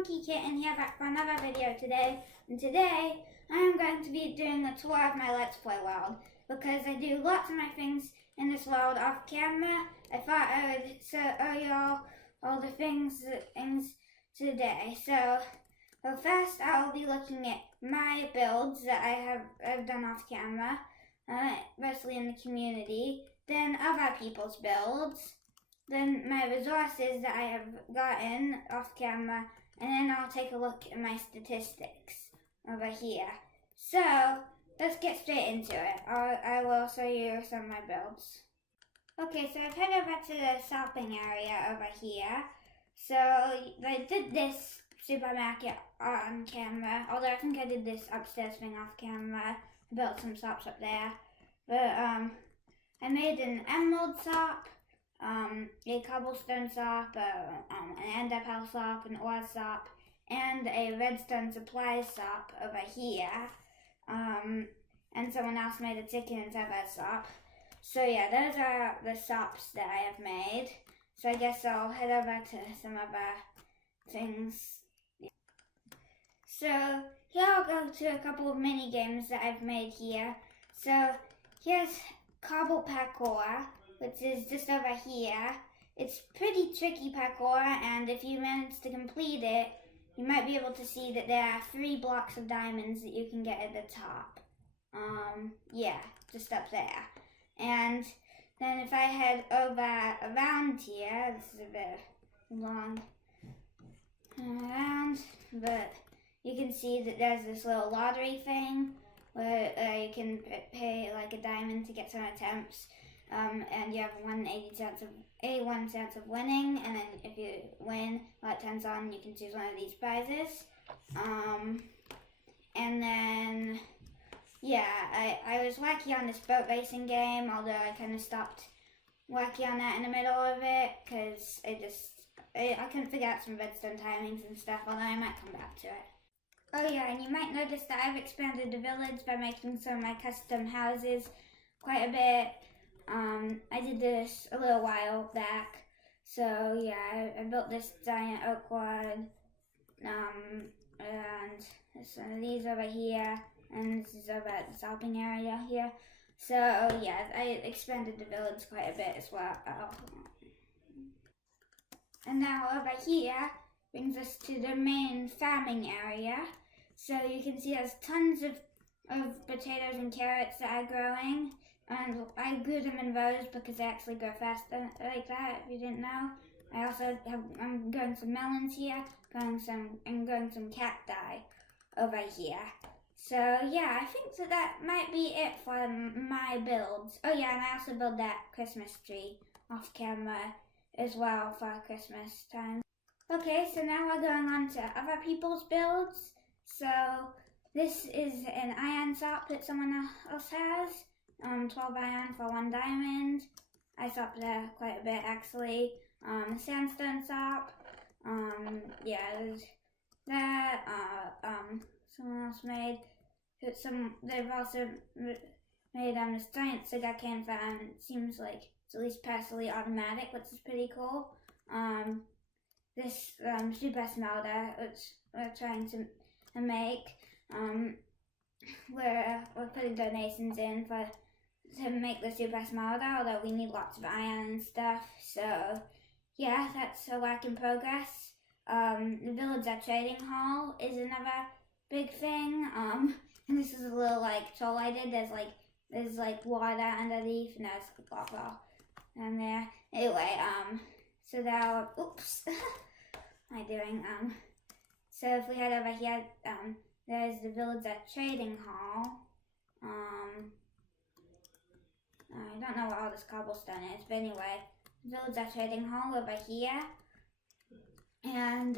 Monkey Kitten here back for another video today. And today I am going to be doing a tour of my Let's Play world because I do lots of my things in this world off camera. I thought I would show you all the things today. So first I'll be looking at my builds that I've done off camera, mostly in the community. Then other people's builds. Then my resources that I have gotten off camera, and then I'll take a look at my statistics over here. So let's get straight into it. I will show you some of my builds. Okay, so I've headed over to the shopping area over here. So I did this supermarket on camera, although I think I did this upstairs thing off camera. I built some shops up there. But I made an emerald shop, a cobblestone shop, an ender pearl shop, an ore shop, and a redstone supply shop over here. And someone else made a chicken and server shop. So yeah, those are the shops that I have made. So I guess I'll head over to some other things. So here I'll go to a couple of mini games that I've made here. So here's Cobble Parkour, which is just over here. It's pretty tricky parkour, and if you manage to complete it, you might be able to see that there are 3 blocks of diamonds that you can get at the top. Yeah, just up there. And then if I head over around here, this is a bit long around, but you can see that there's this little lottery thing where you can pay like a diamond to get some attempts. And you have 1 chance of winning, and then if you win, while it turns on, you can choose one of these prizes. And then, yeah, I was wacky on this boat racing game, although I kind of stopped wacky on that in the middle of it, because I couldn't figure out some redstone timings and stuff, although I might come back to it. Oh yeah, and you might notice that I've expanded the village by making some of my custom houses quite a bit. I did this a little while back, so yeah, I built this giant oak wood, and some of these over here, and this is over at the shopping area here. So yeah, I expanded the village quite a bit as well. And now over here brings us to the main farming area. So you can see there's tons of potatoes and carrots that are growing. And I grew them in rows because they actually grow faster like that, if you didn't know. I'm growing some melons here, growing some cacti over here. So yeah, I think that might be it for my builds. Oh yeah, and I also built that Christmas tree off camera as well for Christmas time. Okay, so now we're going on to other people's builds. So this is an iron shop that someone else has. 12 iron for 1 diamond. I stopped there quite a bit actually. Sandstone shop. Yeah, there's that. Someone else made they've also made this giant sugarcane farm. It seems like it's at least partially automatic, which is pretty cool. This super smelter, which we're trying to make. We're putting donations in to make the super smelter, although we need lots of iron and stuff. So yeah, that's a work in progress. The villager trading hall is another big thing. And this is a little like troll I did. There's like water underneath, and there's a bottle down there. Anyway, so now, oops, what am I doing? So if we head over here, there's the villager trading hall. I don't know what all this cobblestone is, but anyway, villager trading hall over here. And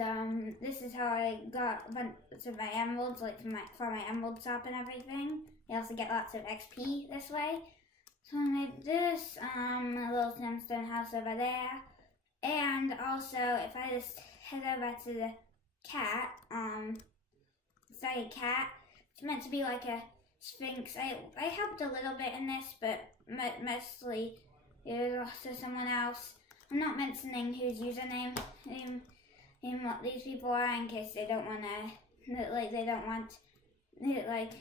this is how I got a bunch of my emeralds, like for my emerald shop and everything. I also get lots of XP this way. So I made this, a little sandstone house over there. And also, if I just head over to the cat, cat, it's meant to be like a sphinx. I helped a little bit in this, but mostly it was also someone else. I'm not mentioning whose username these people are in case they don't want to, like they don't want like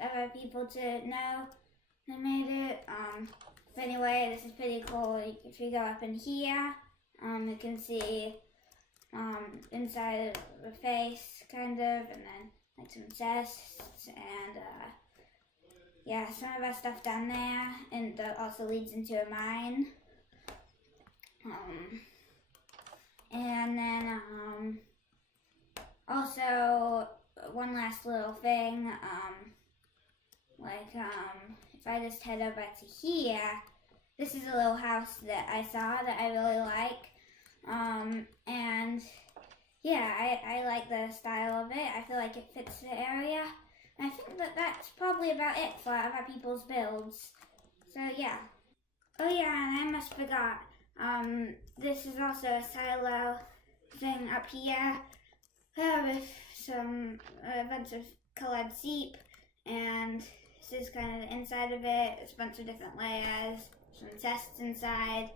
other people to know they made it. But anyway, this is pretty cool. If you go up in here, you can see inside of the face, kind of, and then like some chests, and yeah, some of our stuff down there, and that also leads into a mine. And then also one last little thing, if I just head over to here, this is a little house that I saw that I really like, and yeah, I like the style of it. I feel like it fits the area, and I think that that's probably about it for other people's builds. So yeah. Oh yeah, and I almost forgot, this is also a silo thing up here, with some a bunch of colored seep, and this is kind of the inside of it. It's a bunch of different layers, some chests inside,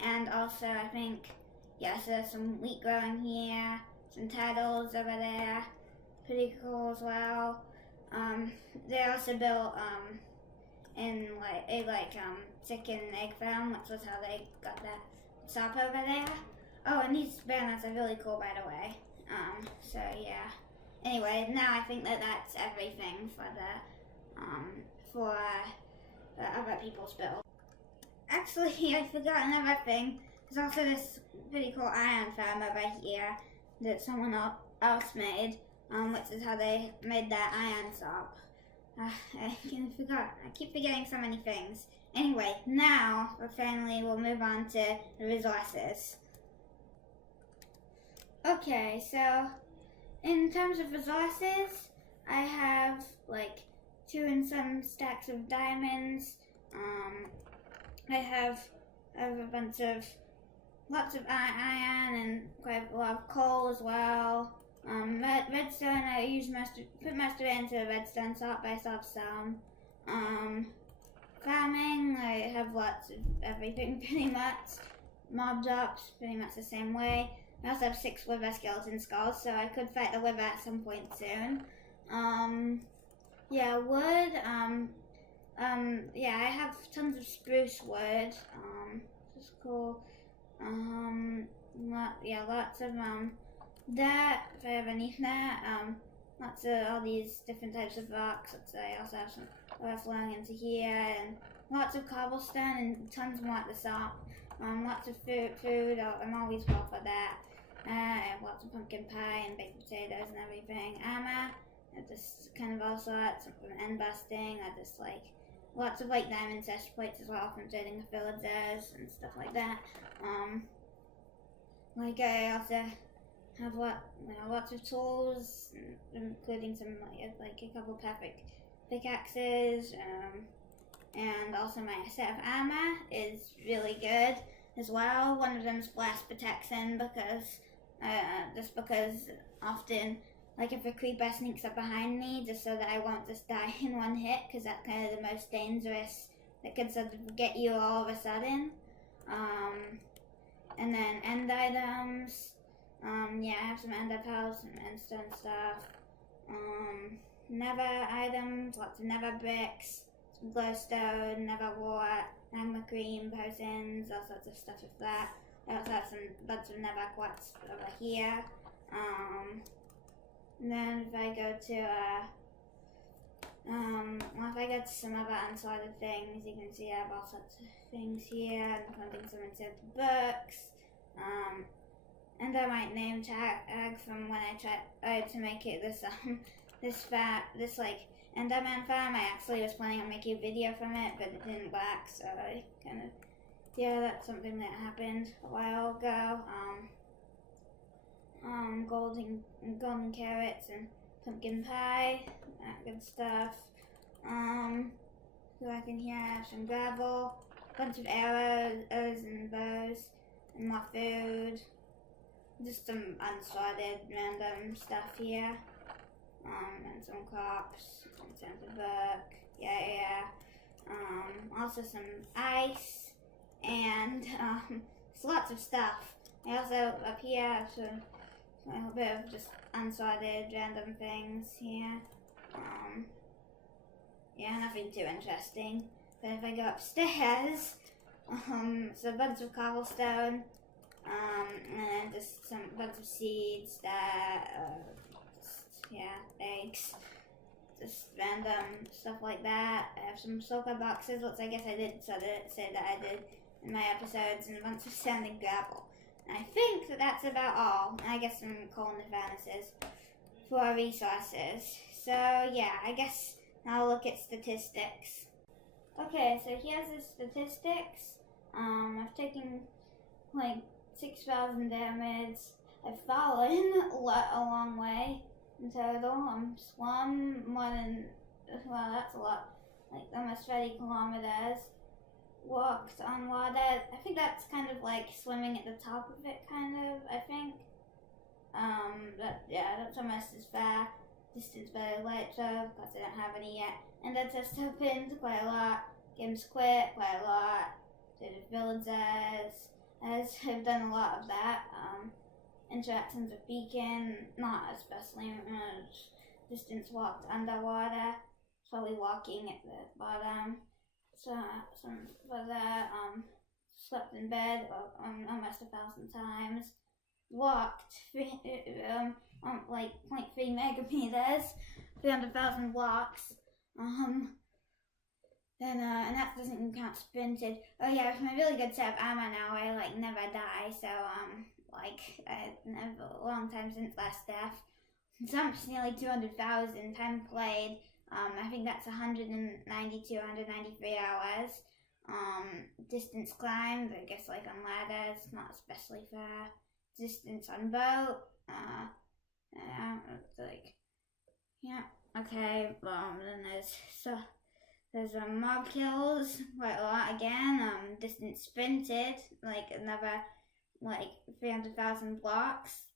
and also I think, yeah, so there's some wheat growing here, some turtles over there, pretty cool as well. They also built in like chicken and egg farm, which was how they got that shop over there. Oh, and these banners are really cool, by the way. So yeah. Anyway, now I think that that's everything for the other people's build. Actually, I forgot another thing. There's also this pretty cool iron farm over here that someone else made, which is how they made that iron shop. I keep forgetting so many things. Anyway, now finally we'll move on to the resources. Okay, so in terms of resources, I have like 2 and some stacks of diamonds. I have a bunch of lots of iron and quite a lot of coal as well. Redstone, I put most of it into a redstone salt, but I still have some. Farming, I have lots of everything pretty much. Mob drops, pretty much the same way. I also have 6 wither skeleton skulls, so I could fight the wither at some point soon. Yeah, wood, yeah, I have tons of spruce wood, which is cool. Yeah, lots of, dirt, if I ever need that, lots of all these different types of rocks. I also have some flowing into here, and lots of cobblestone and tons more at the shop. Lots of food, I'm always well for that. I have lots of pumpkin pie and baked potatoes and everything. Armor, I just kind of all sorts, from end busting, I just like lots of like diamond chest plates as well from trading with villagers and stuff like that. Like I also have lots of tools, including some like a couple perfect pickaxes, and also my set of armor is really good as well. One of them is blast protection because often, like if a creeper sneaks up behind me, just so that I won't just die in one hit, because that's kind of the most dangerous, that could sort of get you all of a sudden. And then end items. Yeah, I have some ender pearls, some endstone stuff. Nether items, lots of nether bricks, some glowstone, nether wart, magma cream, potions, all sorts of stuff like that. I also have some bunch of nether quartz over here. And then if I go to if I go to some other unsorted things, you can see I have all sorts of things here, including some enchanted books. And I might name tag from when I tried to make it this this like Enderman farm. I actually was planning on making a video from it, but it didn't work, so I kind of, yeah, that's something that happened a while ago. Golden carrots and pumpkin pie, that good stuff. So I can here I have some gravel, a bunch of arrows and bows, and more food. Just some unsorted random stuff here. And some crops, enchanted book, yeah. Also some ice, and just lots of stuff. I also, up here, have some a bit of just unsorted random things here. Yeah, nothing too interesting. But if I go upstairs, so a bunch of cobblestone, and then just some bunch of seeds that, eggs, just random stuff like that. I have some sofa boxes, which I guess I did say that I did in my episodes, and a bunch of sand and gravel. And I think that's about all. I guess some coal and furnaces for resources. So yeah, I guess now look at statistics. Okay, so here's the statistics. I've taken like 6,000 damage. I've fallen a long way in total. I'm swum more than, well, that's a lot, like almost 30 kilometers. Walked on water. I think that's kind of like swimming at the top of it, kind of, I think. But yeah, that's almost as far. Distance very light, so of course I don't have any yet. And that's just opened quite a lot. Games quit quite a lot. Did villagers. I've done a lot of that. Interactions with beacon, not especially much. Distance walked underwater. Slowly walking at the bottom. So some for that. Slept in bed almost 1,000 times. Walked like 0.3 megameters, 300,000 blocks. And that doesn't even count sprinted. Oh yeah, with my really good set of armor now, I like never die. So I have a long time since last death. Jumped nearly 200,000 time played. I think that's 192, 193 hours. Distance climbed, I guess like on ladders, not especially far. Distance on boat, it's like, yeah, okay, then there's mob kills, quite a lot again, distance sprinted, like another, like 300,000 blocks,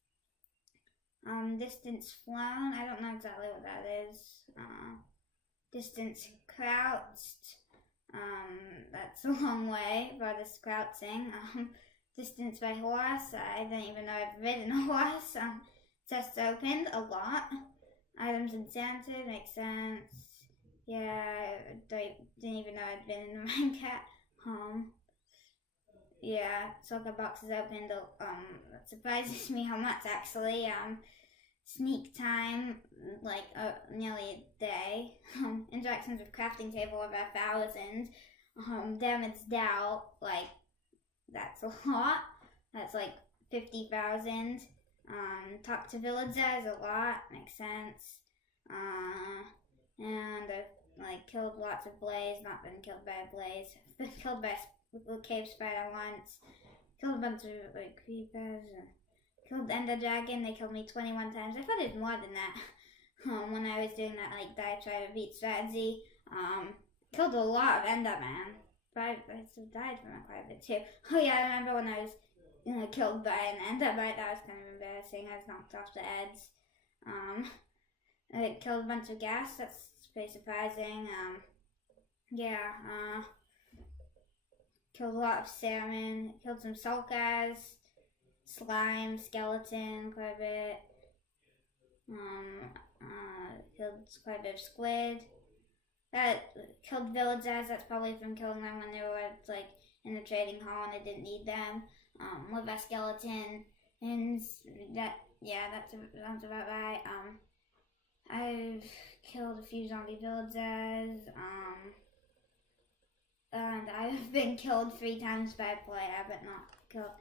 distance flown, I don't know exactly what that is, distance crouched, that's a long way for this crouching, distance by horse, I don't even know I've ridden a horse, chests opened, a lot, items enchanted, makes sense, yeah, I didn't even know I'd been in the Minecraft home, yeah, soccer boxes opened, that surprises me how much actually, sneak time, like nearly a day, interactions with crafting table over 1,000, damage dealt, like, that's a lot. That's like 50,000. Talk to villagers a lot. Makes sense. And I've like killed lots of blaze. Not been killed by a blaze. Been killed by a cave spider once. Killed a bunch of like creepers. Killed the ender dragon. They killed me 21 times. I thought it was more than that. When I was doing that like diatribe of beat strategy. Killed a lot of enderman. But I still died from it quite a bit too. Oh yeah, I remember when I was killed by an enderbite. That was kind of embarrassing. I was knocked off the edge. I killed a bunch of ghast. That's pretty surprising. Killed a lot of salmon. Killed some sulcurs, slime, skeleton, quite a bit. Killed quite a bit of squid. Killed villagers, that's probably from killing them when they were like in the trading hall and I didn't need them. Liver skeleton, and that sounds about right. I've killed a few zombie villagers, and I've been killed 3 times by a player, but not killed.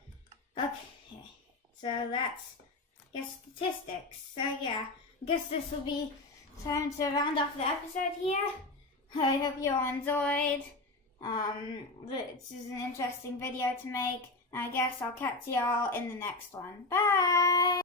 Okay, so that's, I guess, statistics. So yeah, I guess this will be time to round off the episode here. I hope you all enjoyed. This is an interesting video to make. I guess I'll catch y'all in the next one. Bye!